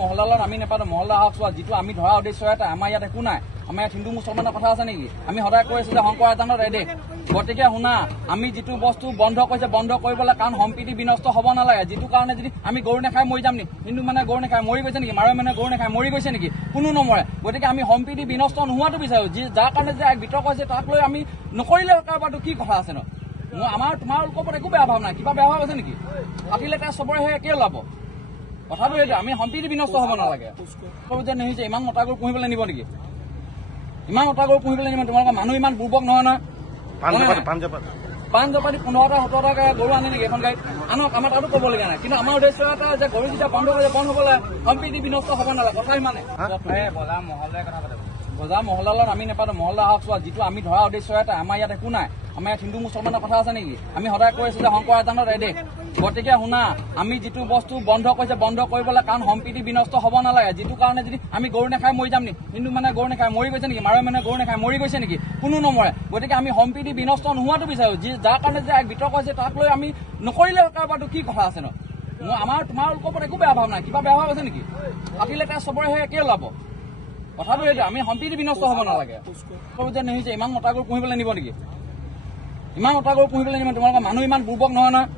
মহল্লাত আমি নেপাতো মহল্লা আহক চোৱা যিটো আমি ধৰা উদ্দেশ্য এটা আমাৰ ইয়াত একো নাই আমাৰ ইয়াত হিন্দু মুছলমানৰ কথা আছে নেকি আমি সদায় কৈ আছো যে শংকৰ আজানৰ এদেশ গতিকে শুনা আমি যিটো বস্তু বন্ধ কৰিছে বন্ধ কৰিবলৈ কাৰণ সম্প্ৰীতি বিনষ্ট হ'ব নালাগে যিটো কাৰণে যদি আমি গৰু নাখাই মৰি যাম নেকি হিন্দু মানে গৰু নাখাই মৰি গৈছে নেকি মাৰোৱাৰী মানে গৰু নাখাই মৰি গৈছে নেকি কোনো নমৰে গতিকে আমি সম্প্ৰীতি বিনষ্ট নোহোৱাটো বিচাৰো যাৰ কাৰণে যে বিতৰ্ক হৈছে তাক লৈ আমি নকৰিলে কাৰোবাৰটো কি কথা আছে ন আমাৰ তোমালোকৰ ওপৰত একো বেয়া ভাৱ নাই কিবা বেয়া ভাৱ আছে নেকি পাতিলে তাৰ চবৰে সেই একেই ওলাব কথাটো এইটো আমি সম্প্ৰীতি বিনষ্ট হ'ব নালাগে যে নেহিছে ইমান মতা গৰু পুহিবলৈ নিব নেকি ইমান মতা গৰু পুহিবলৈ নিব তোমালোকৰ মানুহ ইমান বুৰ্বক নহয় নহয় পাঞ্জাবাৰী 15টা 17টা গৰু আনে নেকি এখন গাড়ীত আনক আমাৰ তাতো ক'বলগীয়া নাই কিন্তু আমাৰ উদ্দেশ্য এটা যে গৰু যেতিয়া বন্ধ কৰিলে বন্ধ হ'বলৈ সম্প্ৰীতি বিনষ্ট হ'ব নালাগে কথা ইমানে বজাৰ মহল্লাত আমি নেপাতো মহল্লা আহক চোৱা যিটো আমি ধৰা উদ্দেশ্য এটা আমাৰ ইয়াত একো নাই আমাৰ ইয়াত হিন্দু মুছলমানৰ কথা আছে নেকি আমি সদায় কৈ আছো যে শংকৰ আজানৰ এদেশ গতিকে শুনা আমি যিটো বস্তু বন্ধ কৰিছে বন্ধ কৰিবলৈ কাৰণ সম্প্ৰীতি বিনষ্ট হ'ব নালাগে যিটো কাৰণে যদি আমি গৰু নাখাই মৰি যাম নেকি হিন্দু মানে গৰু নাখাই মৰি গৈছে নেকি মাৰোৱাৰী মানে গৰু নাখাই মৰি গৈছে নেকি কোনো নমৰে গতিকে আমি সম্প্ৰীতি বিনষ্ট নোহোৱাটো বিচাৰো যাৰ কাৰণে যে বিতৰ্ক হৈছে তাক লৈ আমি নকৰিলে কাৰোবাৰটো কি কথা আছে ন আমাৰ তোমালোকৰ ওপৰত একো বেয়া ভাৱ নাই কিবা বেয়া ভাৱ আছে নেকি পাতিলে তাৰ চবৰে সেই একেই ওলাব কথাটো এইটো আমি সম্প্ৰীতি বিনষ্ট হ'ব নালাগে যে নেহিছে ইমান মতা গৰু পুহিবলৈ নিব নেকি ইমান মতা গৰু পুহিবলৈ নিব তোমালোকৰ মানুহ ইমান বুৰ্বক নহয় নহয়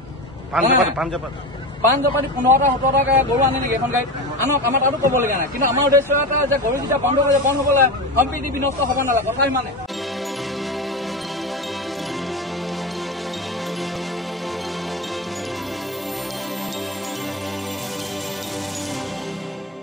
পাঞ্জাবাৰী 15টা 17টা গৰু আনে নেকি এখন গাড়ীত আনক আমাৰ তাতো ক'বলগীয়া নাই কিন্তু আমাৰ উদ্দেশ্য এটা যে গৰু যেতিয়া বন্ধ কৰিলে বন্ধ হ'বলৈ সম্প্ৰীতি বিনষ্ট হ'ব নালাগে কথা ইমানে